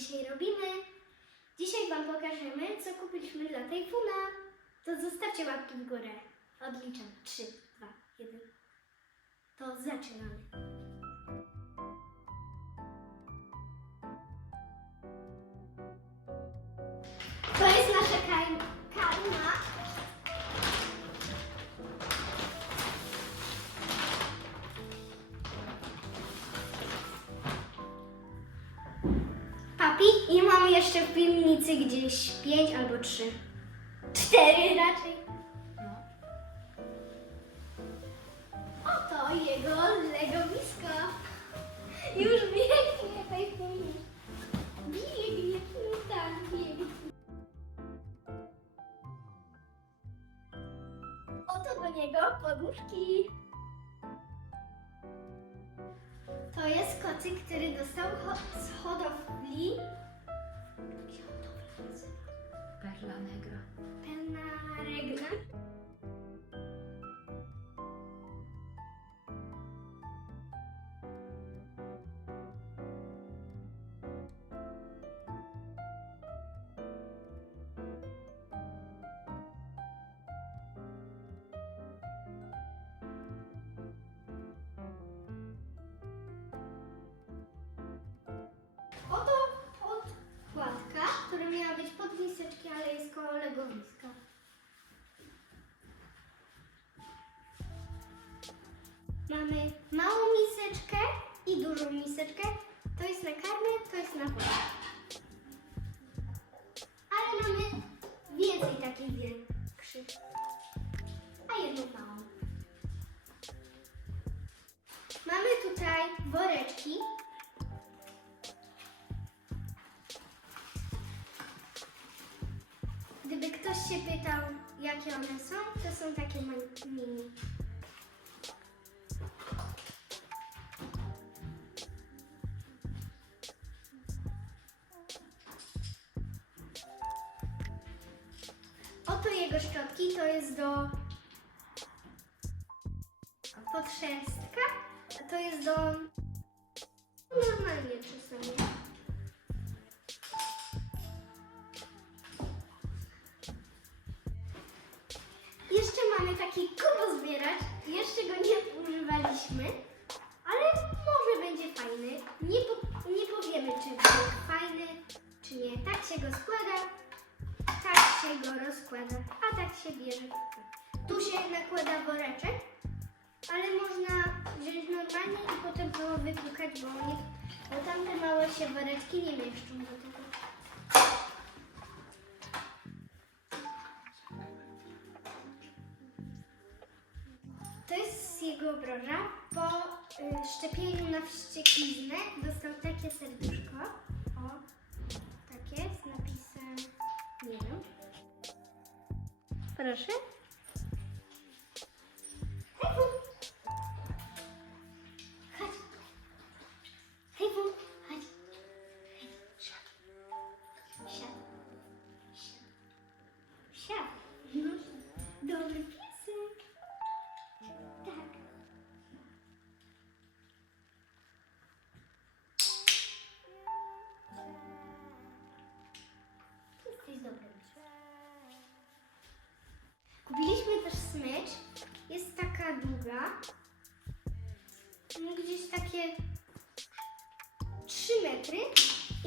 dzisiaj robimy? Dzisiaj Wam pokażemy, co kupiliśmy dla Tajfuna. To zostawcie łapki w górę. Odliczam. 3, 2, 1. To zaczynamy. Jeszcze w piwnicy gdzieś pięć albo trzy. Cztery raczej. No. Oto jego legowisko. Już biegnie Tajfunie. Biegnie, no tak, biegnie. Oto do niego poduszki. To jest kocyk, który dostał z hodowli. Mamy małą miseczkę i dużą miseczkę. To jest na karmę, to jest na wodę. Ale mamy więcej takich większych. A jedną małą. Mamy tutaj woreczki. Gdyby ktoś się pytał, jakie one są, to są takie mini. To jest do potrząstka, a to jest do normalnie czasami. Jeszcze mamy taki kubozbieracz, jeszcze go nie używaliśmy, ale może będzie fajny. Nie, po, nie powiemy, czy będzie fajny, czy nie. Tak się go składa, tak się go rozkłada, a tak się bierze. Tu się nakłada woreczek, ale można wziąć normalnie i potem to wypłukać, bo, nie, bo tamte małe się woreczki nie mieszczą do tego. To jest jego obroża. Po y, szczepieniu na wściekliznę dostał takie serduszko. O, takie z napisem, Хорошо? Taka długa. No, Gdzieś takie 3 metry.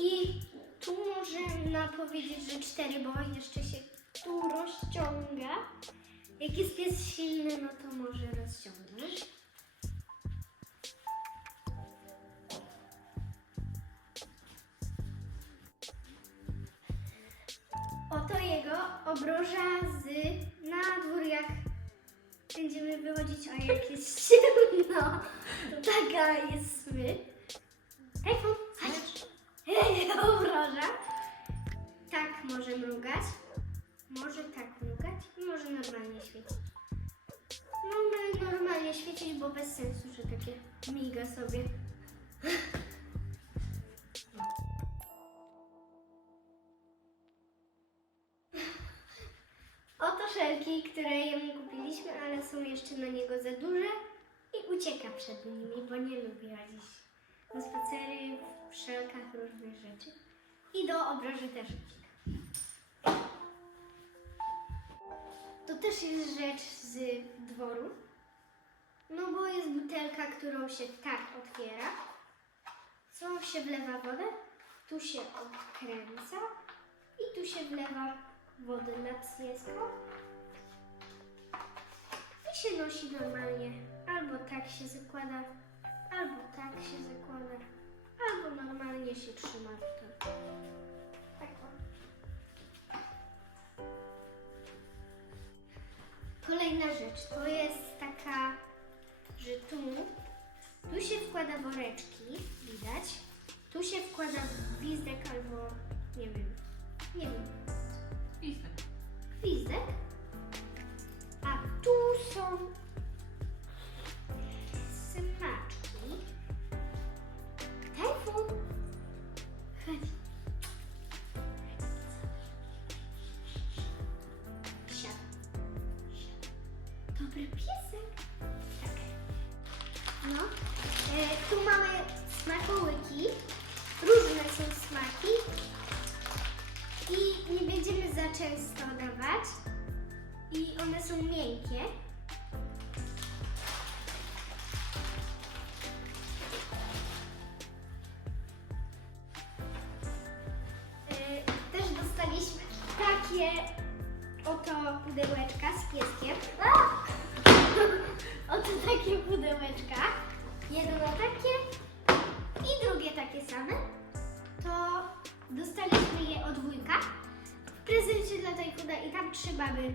I tu można powiedzieć, że 4, bo jeszcze się tu rozciąga. Jak jest pies silny, no to może rozciągnąć. Oto jego obroża z na dwór, jak będziemy wychodzić, a jak jest ciemno, to taka jest my. Hej, chodź. Hej, obroża. Tak może mrugać. Może tak mrugać i może normalnie świecić. Mamy normalnie świecić, bo bez sensu, że takie miga sobie. Oto szelki, które jemu kupiliśmy, ale są jeszcze na niego za duże i ucieka przed nimi, bo nie lubi chodzić na spacery w szelkach różnych rzeczy. I do obroży też wrzucimy. To też jest rzecz z dworu. No bo jest butelka, którą się tak otwiera. Co się wlewa wodę, tu się odkręca i tu się wlewa wodę na psieska. Się nosi normalnie. Albo tak się zakłada, albo tak się zakłada, albo normalnie się trzyma tutaj. Tak. Kolejna rzecz to jest taka, że tu, tu się wkłada woreczki, widać. Tu się wkłada gwizdek albo nie wiem, nie wiem, Listek. gwizdek. A tu są smaczki. Telefon. Chodź. Dobry piesek. Tak. No. E, tu mamy smakołyki. Różne są smaki. I nie będziemy za często dawać. I one są miękkie. E, Też dostaliśmy takie oto pudełeczka z pieskiem. Oto takie pudełeczka. Jedno takie i drugie takie same. To dostaliśmy je od wujka w prezencie dla Tajkuda i tam trzeba by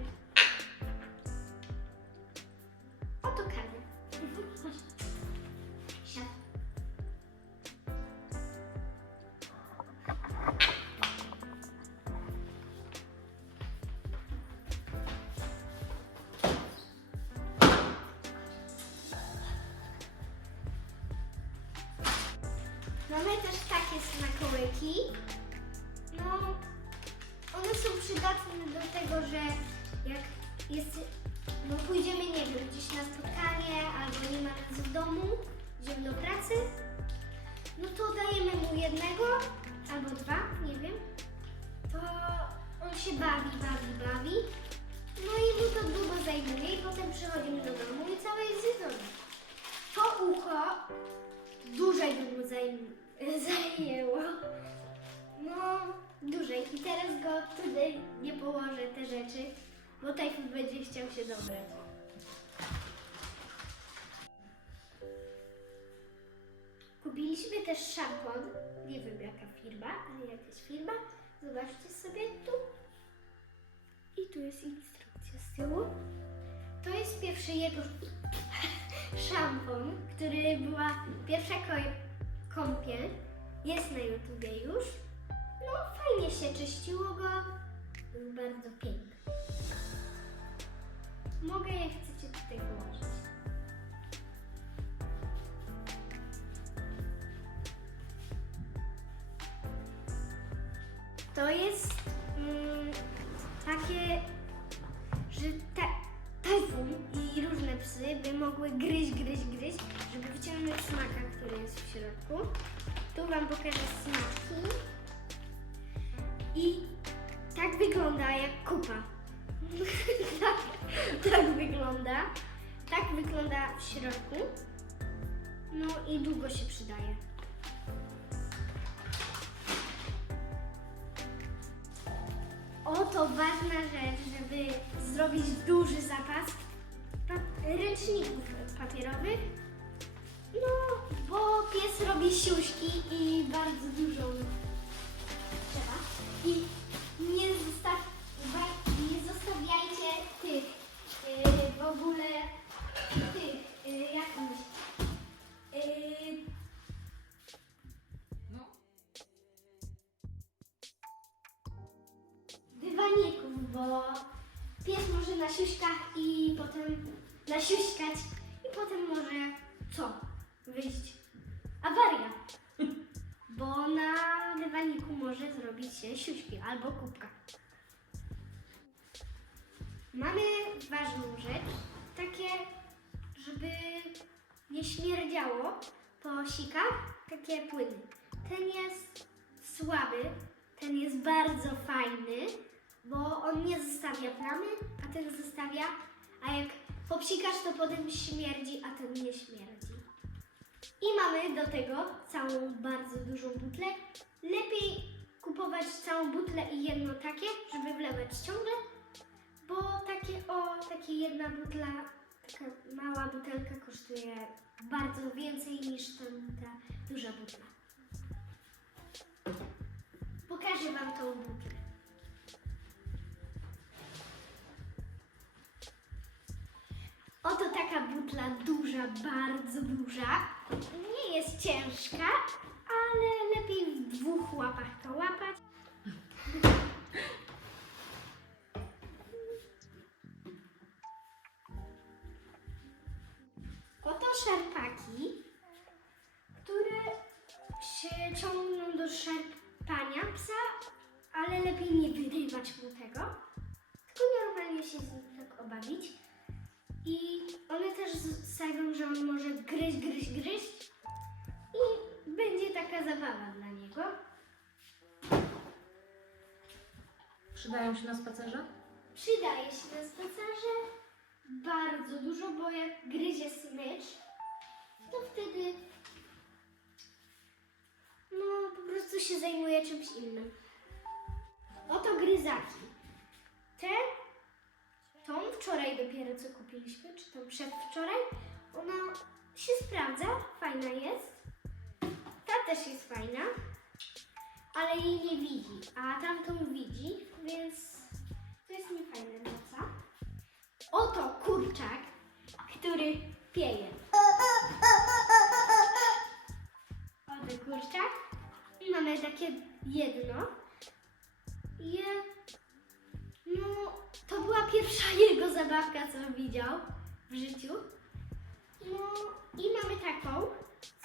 bawi, bawi, bawi, no i mu to długo zajmuje i potem przychodzimy do domu i całe jest zjedzone. To ucho dłużej by mu zajęło. No, dłużej. I teraz go tutaj nie położę te rzeczy, bo Tajfun będzie chciał się dobrać. Kupiliśmy też szampon. Nie wiem jaka firma, ale jakaś firma. Zobaczcie sobie tu. I tu jest instrukcja z tyłu. To jest pierwszy jego szampon, który była pierwsza kąpiel. Jest na YouTubie już. No, fajnie się czyściło go. Był bardzo piękny. Mogę, jak chcecie, tutaj położyć. To jest mm, takie, że ta, i różne psy by mogły gryźć, gryźć, gryźć, żeby wyciągnąć smaka, który jest w środku. Tu Wam pokażę smaki. I tak wygląda jak kupa. tak, tak wygląda. Tak wygląda w środku. No i długo się przydaje. Oto ważna rzecz, żeby zrobić duży zapas pa- ręczników papierowych. No, bo pies robi siuśki i bardzo dużo trzeba. I bo pies może na siuśkach i potem nasiuśkać i potem może co? Wyjść awaria. Bo na dywaniku może zrobić się siuśki albo kubka. Mamy ważną rzecz, takie, żeby nie śmierdziało po sikach, takie płyny. Ten jest słaby, ten jest bardzo fajny, bo on nie zostawia plamy, a ten zostawia, a jak popsikasz, to potem śmierdzi, a ten nie śmierdzi. I mamy do tego całą bardzo dużą butlę. Lepiej kupować całą butlę i jedno takie, żeby wlewać ciągle, bo takie o, takie jedna butla, taka mała butelka kosztuje bardzo więcej niż tam ta duża butla. Pokażę Wam tą butlę. Butla duża, bardzo duża. Nie jest ciężka, ale lepiej w dwóch łapach to łapać. Oto szarpaki, które się ciągną do szarpania psa, ale lepiej nie wyrywać mu tego, tylko normalnie się z nim tak obawić. I one też sają, że on może gryźć, gryźć, gryźć i będzie taka zabawa dla niego. Przydają się na spacerze? Przydaje się na spacerze bardzo dużo, bo jak gryzie smycz, to wtedy no po prostu się zajmuje czymś innym. Oto gryzaki. Dopiero co kupiliśmy, czy tą przedwczoraj, ona się sprawdza, fajna jest. Ta też jest fajna, ale jej nie widzi, a tamtą widzi, więc to jest niefajne psa. Oto kurczak, który pieje. Oto kurczak. Mamy takie jedno. Je... No, to była pierwsza jego zabawka, co widział w życiu. No i mamy taką,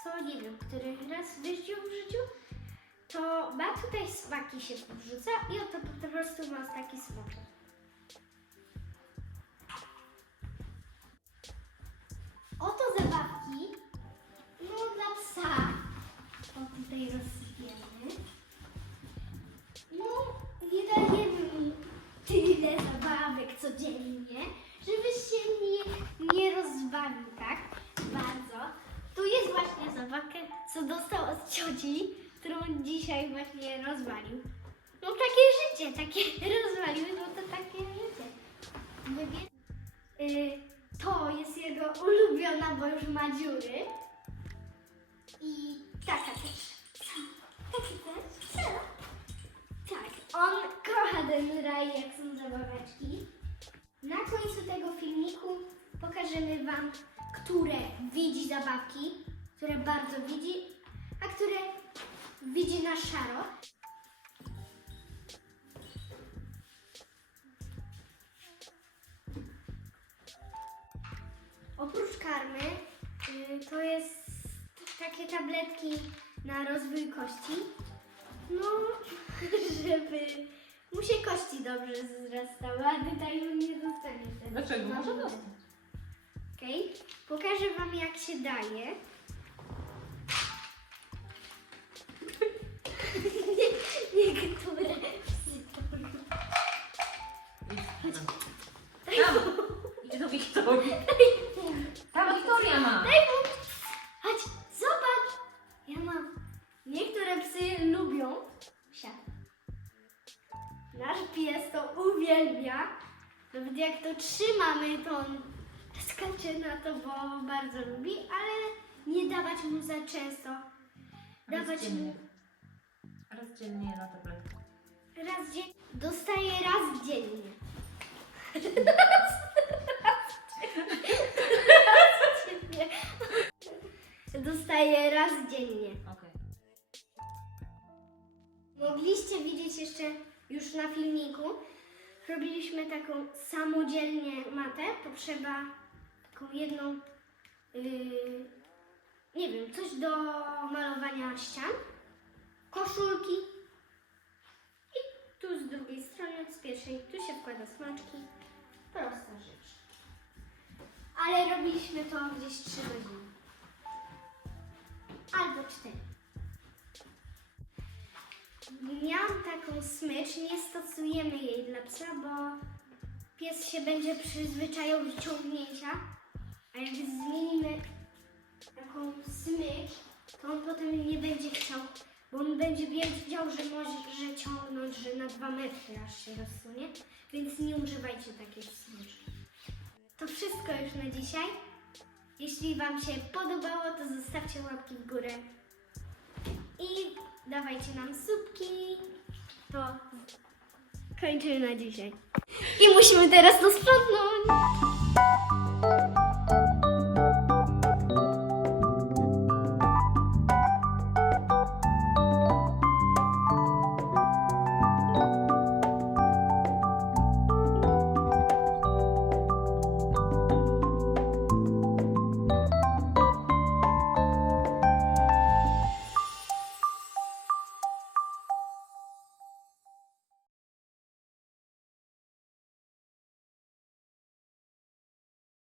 co nie wiem, który raz wyjścił w życiu. To ma tutaj smaki się wrzuca i oto po prostu ma taki smoczek. Oto zabawki. No dla psa. O tutaj rozsypiemy. No nie dajemy mu tyle zabawek codziennie, żeby się nie, rozbawił tak bardzo. Tu jest właśnie zabawka, co dostał od cioci, którą dzisiaj właśnie rozwalił. No takie życie, takie rozwaliły, no to takie życie. Y, to jest jego ulubiona, bo już ma dziury. I taka też. Taki też. Tak, on kocha ten raj, jak są zabaweczki. Pokażemy Wam, które widzi zabawki, które bardzo widzi, a które widzi na szaro. Oprócz karmy, y, to jest takie tabletki na rozwój kości. No, żeby mu się kości dobrze wzrastały, a tutaj nie dostanie wtedy. Dlaczego? Może dostać. Okej, pokażę Wam jak się daje. Nie- Niektóre Tam! Idź do Wiktorii. Tam Wiktoria ma! Daj mu! Chodź, zobacz! Ja mam. Niektóre psy lubią siat. Nasz pies to uwielbia. Nawet jak to trzymamy, to on skacze na to, bo bardzo lubi, ale nie dawać mu za często. Dawać mu Raz dziennie jedna tabletka. raz dziennie. Dostaje raz dziennie. raz dziennie. Dostaje raz dziennie. Okej. Mogliście widzieć jeszcze już na filmiku. Robiliśmy taką samodzielnie matę. Potrzeba taką jedną, yy, nie wiem, coś do malowania ścian. Koszulki. I tu z drugiej strony, z pierwszej, tu się wkłada smaczki. Prosta rzecz. Ale robiliśmy to gdzieś 3 godziny. Albo 4. miałam taką smycz, nie stosujemy jej dla psa, bo pies się będzie przyzwyczajał do ciągnięcia, a jak zmienimy taką smycz, to on potem nie będzie chciał, bo on będzie wiedział, że może ciągnąć, że na dwa metry aż się rozsunie, więc nie używajcie takiej smyczki. To wszystko już na dzisiaj. Jeśli Wam się podobało, to zostawcie łapki w górę i dawajcie nam słupki. To kończymy na dzisiaj. I musimy teraz to sprzątnąć.